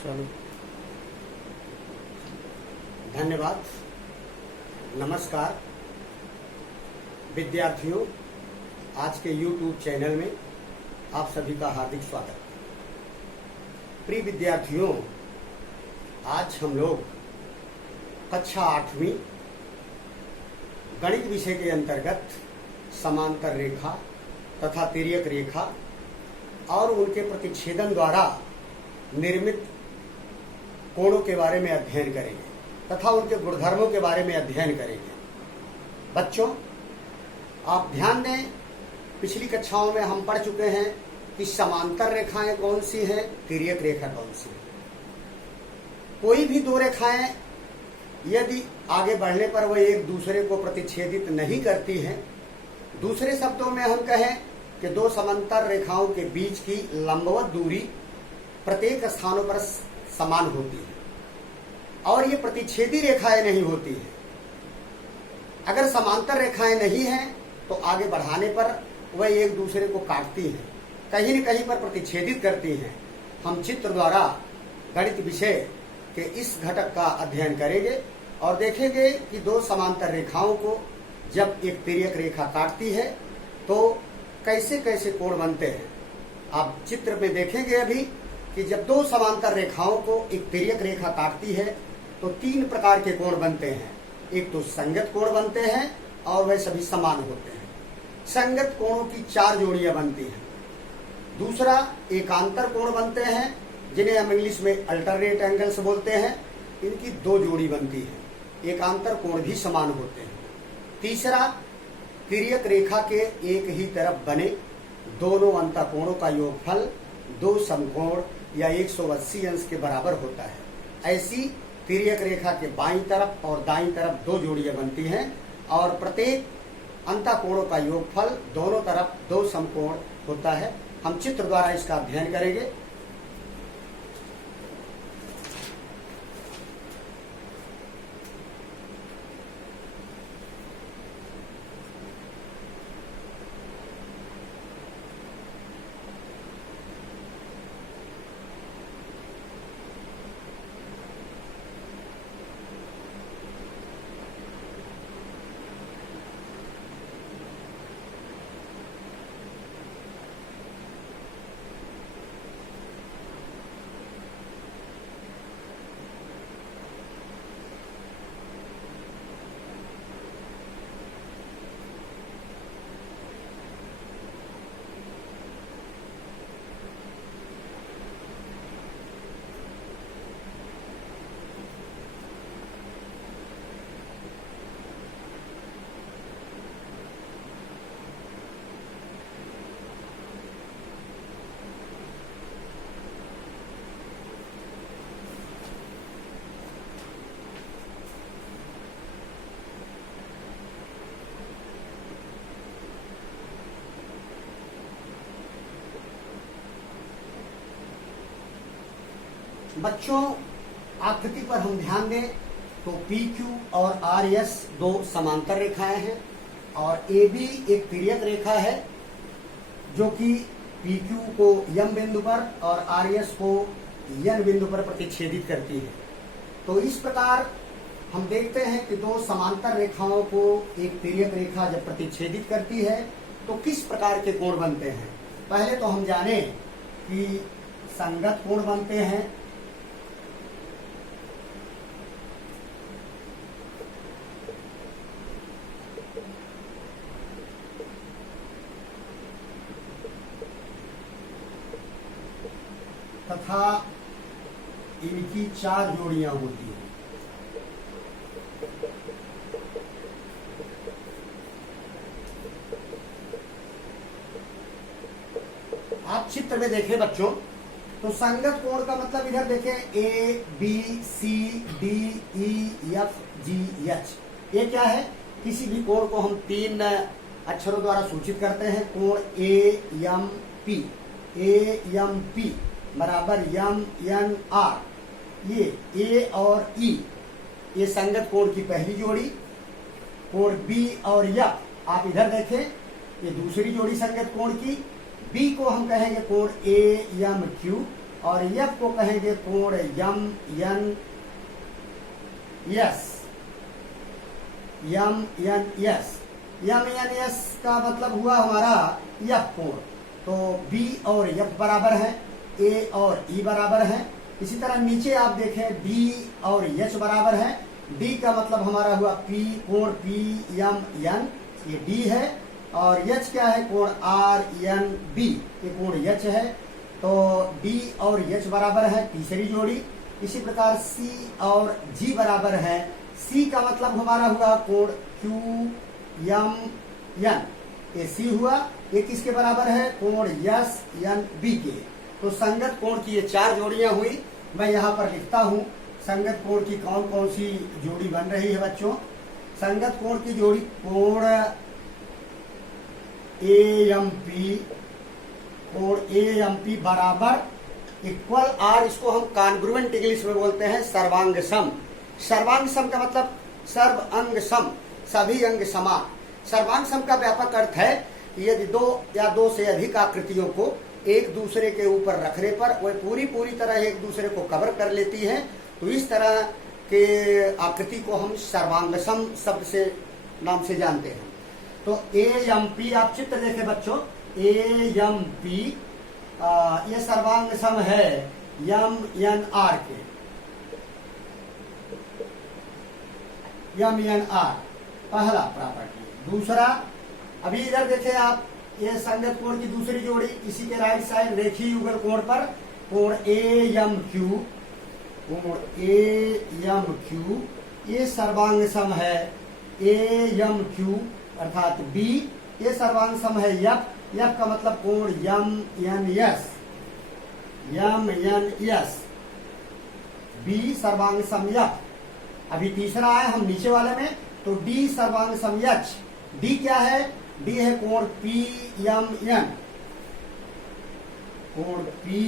चलो, धन्यवाद। नमस्कार विद्यार्थियों, आज के YouTube चैनल में आप सभी का हार्दिक स्वागत। प्रिय विद्यार्थियों, आज हम लोग कक्षा 8वीं गणित विषय के अंतर्गत समांतर रेखा तथा तिर्यक रेखा और उनके प्रतिच्छेदन द्वारा निर्मित कोणों के बारे में अध्ययन करेंगे तथा उनके गुणधर्मों के बारे में अध्ययन करेंगे। बच्चों, आप ध्यान दें, पिछली कक्षाओं में हम पढ़ चुके हैं कि समांतर रेखाएं कौन सी हैं, तिर्यक रेखा कौन सी है। कोई भी दो रेखाएं यदि आगे बढ़ने पर वह एक दूसरे को प्रतिच्छेदित नहीं करती हैं, दूसरे शब्दों में हम कहें कि दो समांतर रेखाओं के बीच की लंबवत दूरी प्रत्येक स्थानों पर समान होती है और ये प्रतिच्छेदी रेखाएं नहीं होती है। अगर समांतर रेखाएं नहीं हैं तो आगे बढ़ाने पर वह एक दूसरे को काटती हैं, कहीं न कहीं पर प्रतिच्छेदित करती हैं। हम चित्र द्वारा गणित विषय के इस घटक का अध्ययन करेंगे और देखेंगे कि दो समांतर रेखाओं को जब एक तिर्यक रेखा काटती है तो कैसे कैसे कोण बनते हैं। आप चित्र में देखेंगे अभी कि जब दो समांतर रेखाओं को एक तिर्यक रेखा काटती है तो तीन प्रकार के कोण बनते हैं। एक तो संगत कोण बनते हैं और वह सभी समान होते हैं। संगत कोणों की 4 जोड़ियां बनती हैं। दूसरा, एकांतर कोण बनते हैं, जिन्हें हम इंग्लिश में अल्टरनेट एंगल्स बोलते हैं। इनकी 2 जोड़ी बनती है। एकांतर कोण भी समान होते हैं। तीसरा, तिर्यक रेखा के एक ही तरफ बने दोनों अंतःकोणों का योगफल 2 समकोण या 180 अंश के बराबर होता है। ऐसी तिर्यक रेखा के बाईं तरफ और दाईं तरफ 2 जोड़ियां बनती हैं और प्रत्येक अंतःकोणों का योगफल दोनों तरफ 2 समकोण होता है। हम चित्र द्वारा इसका अध्ययन करेंगे। बच्चों, आकृति पर हम ध्यान दें तो PQ और RS 2 समांतर रेखाएं हैं और AB एक तिर्यक रेखा है जो कि PQ को M बिंदु पर और RS को N बिंदु पर प्रतिच्छेदित करती है। तो इस प्रकार हम देखते हैं कि दो समांतर रेखाओं को एक तिर्यक रेखा जब प्रतिच्छेदित करती है तो किस प्रकार के कोण बनते हैं। पहले तो हम जाने कि संगत कोण बनते हैं। तथा इनकी 4 जोड़ियां होती हैं। आप चित्र में देखें बच्चों, तो संगत कोण का मतलब इधर देखें ABCDEFGH। ये क्या है? किसी भी कोण को हम 3 अक्षरों द्वारा सूचित करते हैं। कोण AMP बराबर MNR। ये A और E ये संगत कोण की पहली जोड़ी। कोण B और F आप इधर देखें, ये दूसरी जोड़ी संगत कोण की। B को हम कहेंगे कोण AMQ और यफ को कहेंगे कोण यम यन यस। यम यन यस, यम यन यस का मतलब हुआ हमारा यफ कोण। तो बी और यफ बराबर है, ए और ई बराबर है। इसी तरह नीचे आप देखें डी और एच बराबर है। डी का मतलब हमारा हुआ पी, कोण पी एम एन, ये डी है। और एच क्या है, कोण आर एन बी, ये कोण एच है। तो डी और एच बराबर है, तीसरी जोड़ी। इसी प्रकार सी और जी बराबर है। सी का मतलब हमारा हुआ कोण क्यू एम एन, ये सी हुआ। ये किसके बराबर है, कोण एस एन बी के। तो संगत कोण की ये 4 जोड़ियां हुई। मैं यहाँ पर लिखता हूँ संगत कोण की कौन कौन सी जोड़ी बन रही है बच्चों। संगत कोण की जोड़ी कोण ए एम पी, कोण ए एम पी बराबर इक्वल आर, इसको हम कॉन्ग्रुएंट इंग्लिश में बोलते हैं सर्वांग सम। सर्वांग सम का मतलब सर्व अंग सम, सभी अंग समान। सर्वांग सम का व्यापक अर्थ है कि यदि 2 या 2 से अधिक आकृतियों को एक दूसरे के ऊपर रखने पर वह पूरी तरह एक दूसरे को कवर कर लेती है, तो इस तरह के आकृति को हम सर्वांगसम शब्द से नाम से जानते हैं। तो ए एम पी, आप चित्र देखें बच्चों, ए एम पी ये सर्वांगसम है एम एन आर के, एम एन आर पहला प्रॉपर्टी। दूसरा, अभी इधर देखें आप, ये संगत कोण की दूसरी जोड़ी, इसी के राइट साइड रेखीय युगल कोण पर कोण ए एम क्यू, कोण ए एम क्यू ये सर्वांग सम है ए एम क्यू अर्थात बी। ये सर्वांग सम है यफ, यफ का मतलब कोण M N S, M N S, B सर्वांग सम यफ। अभी तीसरा है हम नीचे वाले में, तो डी सर्वांग सम यच। डी क्या है, डी है कोण पी एम एन, कोण पी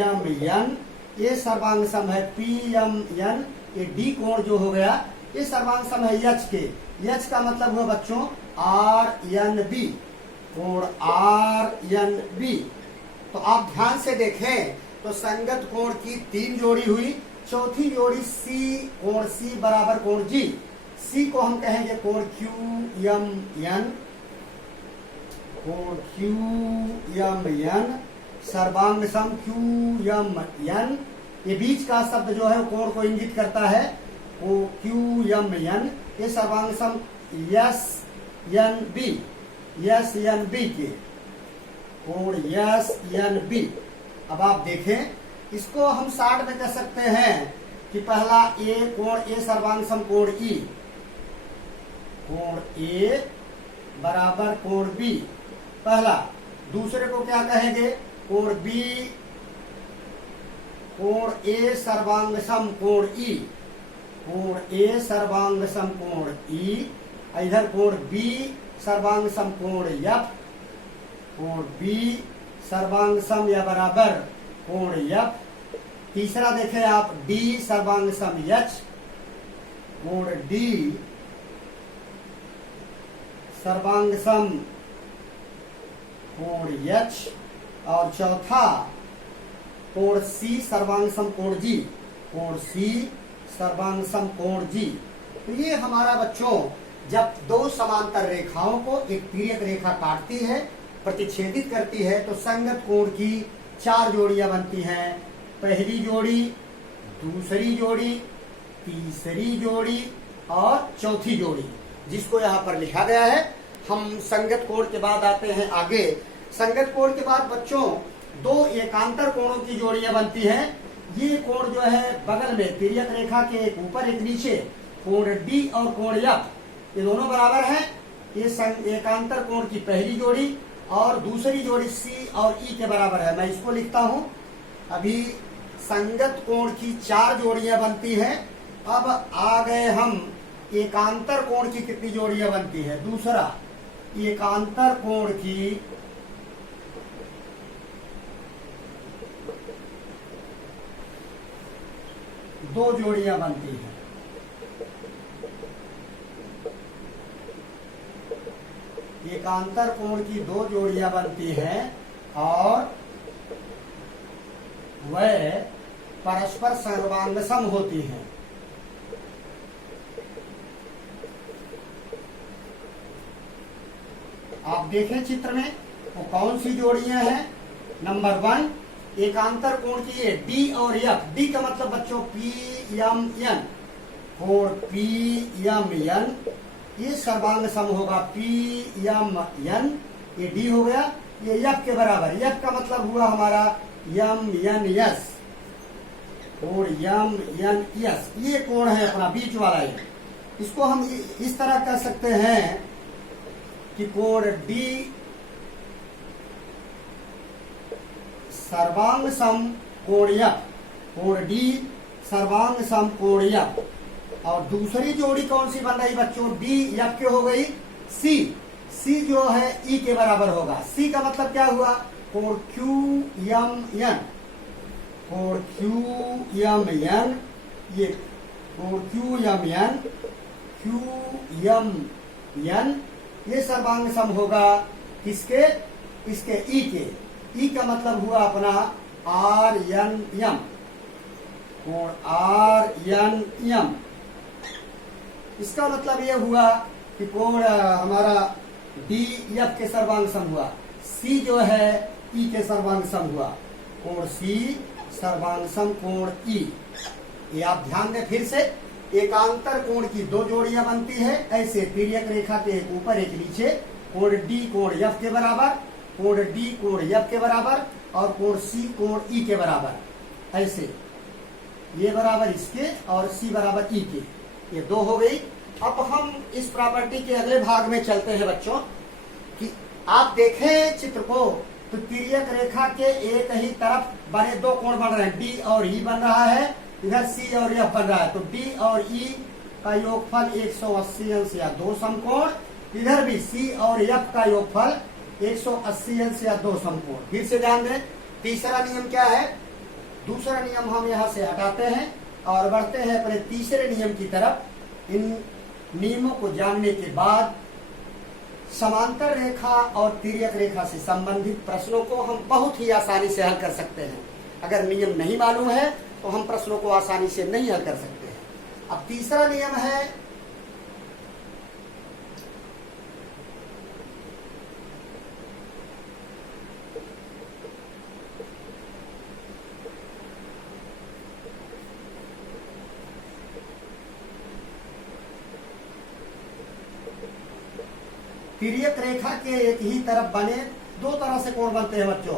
एम एन ये सर्वांग सम है पी एम एन। ये डी कोण जो हो गया ये सर्वांग सम है एच के। एच का मतलब हुआ बच्चों आर एन बी, कोण आर एन बी। तो आप ध्यान से देखें तो संगत कोण की 3 जोड़ी हुई। चौथी जोड़ी सी, कोण सी बराबर कोण जी। सी को हम कहेंगे कोण क्यू एम एन, कोण क्यू एम एन सर्वांग सम क्यू एम एन। ये बीच का शब्द जो है कोण को इंगित करता है, वो क्यू एम एन। ये सर्वांग सम S N B, S N B के, कोण एस एन बी। अब आप देखें इसको हम शार्ट में कह सकते हैं कि पहला ए, कोण ए सर्वांग सम कोण ई, कोण ए बराबर कोण बी पहला। दूसरे को क्या कहेंगे, कोण बी, कोण ए सर्वांग सम कोण ई, कोण ए सर्वांग सम कोण ई। इधर कोण बी सर्वांग सम कोण एफ, कोण बी सर्वांग सम या बराबर कोण एफ। तीसरा देखें आप, डी सर्वांग सम एच, कोण डी सर्वांग सम कोण एच। और चौथा कोण सी सर्वांग सम कोण जी, कोण सी सर्वांग सम कोण जी। तो ये हमारा बच्चों जब 2 समांतर रेखाओं को एक तिर्यक रेखा काटती है, प्रतिच्छेदित करती है, तो संगत कोण की 4 जोड़ियां बनती हैं। पहली जोड़ी, दूसरी जोड़ी, तीसरी जोड़ी और चौथी जोड़ी, जिसको यहाँ पर लिखा गया है। हम संगत कोण के बाद आते हैं आगे। संगत कोण के बाद बच्चों 2 एकांतर कोणों की जोड़ियां बनती हैं। ये कोण जो है बगल में तिर्यक रेखा के एक ऊपर एक नीचे, कोण डी और कोण एफ, ये दोनों बराबर हैं। ये एकांतर कोण की पहली जोड़ी और दूसरी जोड़ी सी और ई के बराबर है। मैं इसको लिखता हूं। अभी संगत कोण की 4 जोड़ियां बनती हैं। अब आ गए हम एकांतर कोण की कितनी जोड़ियां बनती है। दूसरा, एकांतर कोण की 2 जोड़ियां बनती हैं। एकांतर कोण की 2 जोड़ियां बनती हैं और वह परस्पर सर्वांगसम होती हैं। आप देखें चित्र में वो कौन सी जोड़ियां हैं। नंबर 1, एकांतर कोण की ये डी और एफ। डी का मतलब बच्चों पी एम एन, कोण पी एम एन ये सर्वांग सम होगा। पी एम एन ये डी हो गया, ये एफ के बराबर। एफ का मतलब हुआ हमारा एम एन एस, कोण एम एन एस। ये कोण है अपना बीच वाला। ये इसको हम इस तरह कह सकते हैं कि कोण डी सर्वांग सम कोण एफ, कोण डी सर्वांग सम कोण एफ। और दूसरी जोड़ी कौन सी बन रही बच्चों, डी एफ के हो गई सी। सी जो है ई के बराबर होगा। सी का मतलब क्या हुआ, कोण क्यू एम एन, कोण क्यू एम एन। ये कोण Q M N, Q M N ये सर्वांग सम होगा किसके, इसके ई के। ई का मतलब हुआ अपना आर एन एम, कोण आर एन एम। इसका मतलब यह हुआ कि कोण हमारा डी एफ के सर्वांग सम हुआ, सी जो है ई के सर्वांग सम हुआ, कोण सी सर्वांग सम कोण ई। ये आप ध्यान दें फिर से, एकांतर कोण की दो जोड़ियां बनती है ऐसे, तिर्यक रेखा के एक ऊपर एक नीचे। कोण डी कोण एफ के बराबर, कोण डी कोण एफ के बराबर और कोण सी कोण ई के बराबर ऐसे। ये बराबर इसके और सी बराबर ई के, ये दो हो गई। अब हम इस प्रॉपर्टी के अगले भाग में चलते हैं बच्चों कि आप देखें चित्र को तो तिर्यक रेखा के एक ही तरफ बने दो कोण बन रहे हैं, डी और ई बन रहा है, इधर सी और एफ बन रहा है। तो डी और ई का योगफल 180 अंश या 2 समकोण, इधर भी सी और एफ का योगफल 180 अंश या 2 समकोण। फिर से ध्यान दें, तीसरा नियम क्या है, दूसरा नियम हम यहाँ से हटाते हैं और बढ़ते हैं अपने तीसरे नियम की तरफ। इन नियमों को जानने के बाद समांतर रेखा और तिर्यक रेखा से संबंधित प्रश्नों को हम बहुत ही आसानी से हल कर सकते हैं। अगर नियम नहीं मालूम है तो हम प्रश्नों को आसानी से नहीं हल कर सकते हैं। अब तीसरा नियम है तिर्यक रेखा के एक ही तरफ बने दो तरह से कोण बनते हैं बच्चों,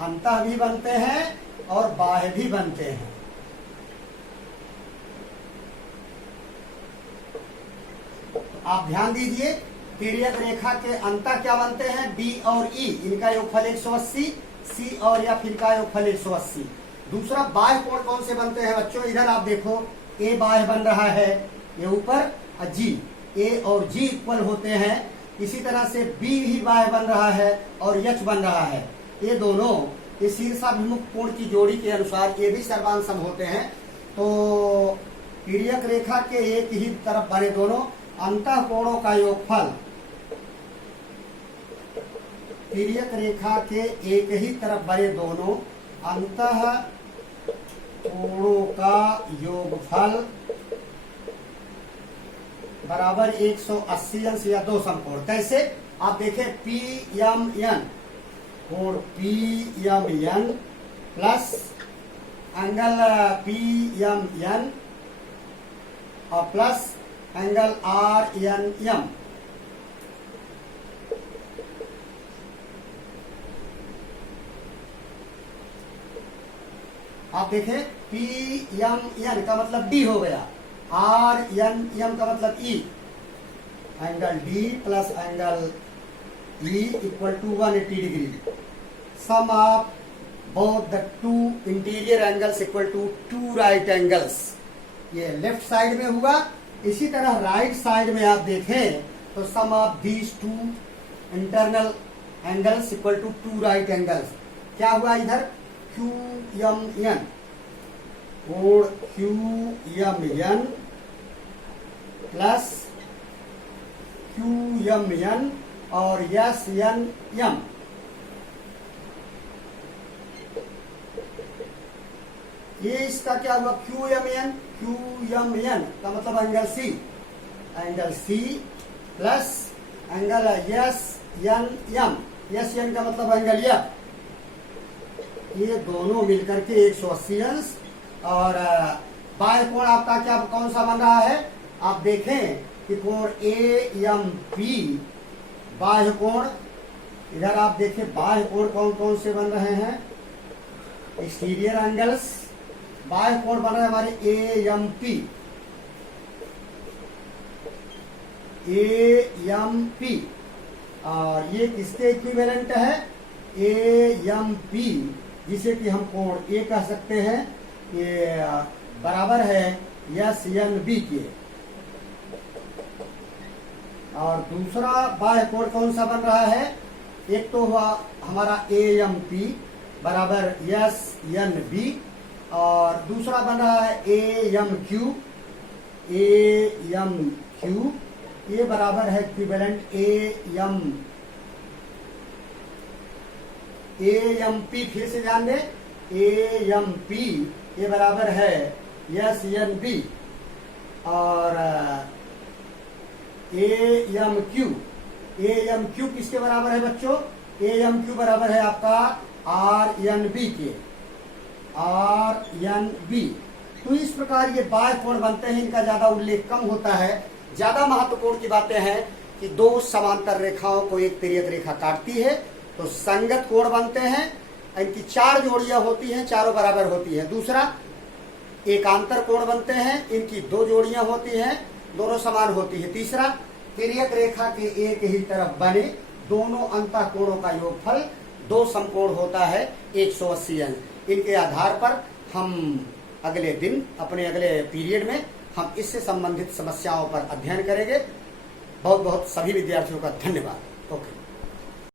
अंतः भी बनते हैं और बाह्य भी बनते हैं। आप ध्यान दीजिए, तिर्यक रेखा के अंतः क्या बनते हैं, डी और ई, इनका योगफल 180, सी और एफ इनका योगफल 180। दूसरा बाह्य कोण कौन से बनते हैं बच्चों, इधर आप देखो ए बाह्य बन रहा है, ये ऊपर जी, ए और जी इक्वल होते हैं। इसी तरह से बी भी बाह्य बन रहा है और एच बन रहा है। ये दोनों ये शीर्षाभिमुख कोण की जोड़ी के अनुसार ये भी सर्वांग सम होते हैं। तो तिर्यक रेखा के एक ही तरफ बने दोनों अंतः कोणों का योगफल, तिर्यक रेखा के एक ही तरफ बने दोनों अंतः कोणों का योगफल बराबर 180 अंश या 2 समकोण। कैसे, आप देखें पी एम एन, कोण P M N plus angle P M N और plus angle R N M. आप देखें पी एम एन का मतलब डी हो गया, आर एन एम का मतलब E, angle D plus angle E equal to 180 degree. Sum of both the two interior angles equal to 2 right angles. ये left side में हुआ। इसी तरह राइट साइड में आप देखें तो sum of these two internal angles equal to 2 right angles. क्या हुआ इधर, क्यू एम एन, कोण Q M N plus Q M N और एस एन एम। ये इसका क्या हुआ, क्यू एम एन का मतलब angle C plus angle S N का मतलब एंगल एफ, ये दोनों मिलकर के 180 अंश। और बाह्य कोण आपका क्या कौन सा बन रहा है, आप देखें कि कोण ए एम पी बाह्य कोण, इधर आप देखें बाह्य कोण कौन कौन से बन रहे हैं, एक्सटीरियर एंगल्स, बाह्य कोण बन रहे हैं हमारे ए एम पी, और ये किसके इक्विवेलेंट है, ए एम पी, जिसे कि हम कोण ए कह सकते हैं, ये बराबर है एस एन बी के। और दूसरा बाह्य कोण कौन सा बन रहा है, एक तो हुआ हमारा ए एम पी बराबर एस एन बी, और दूसरा बन रहा है ए एम क्यू, ये बराबर है इक्विवेलेंट ए एम पी, फिर से ध्यान दें, ए एम पी ये बराबर है एस एन बी, और ए एम क्यू किसके बराबर है बच्चों, ए एम क्यू बराबर है आपका आर एन बी के, तो इस प्रकार ये बाह्य कोण बनते हैं, इनका ज्यादा उल्लेख कम होता है। ज्यादा महत्वपूर्ण की बातें हैं कि दो समांतर रेखाओं को एक तिर्यक रेखा काटती है तो संगत कोण बनते हैं, इनकी 4 जोड़ियां होती हैं, चारों बराबर होती हैं। दूसरा एकांतर कोण बनते हैं, इनकी 2 जोड़ियां होती हैं, दोनों समान होती है। तीसरा तिर्यक रेखा के एक ही तरफ बने दोनों अंतः कोणों का योगफल 2 समकोण होता है 180 अंश। इनके आधार पर हम अगले दिन अपने अगले पीरियड में हम इससे संबंधित समस्याओं पर अध्ययन करेंगे। बहुत बहुत सभी विद्यार्थियों का धन्यवाद। ओके।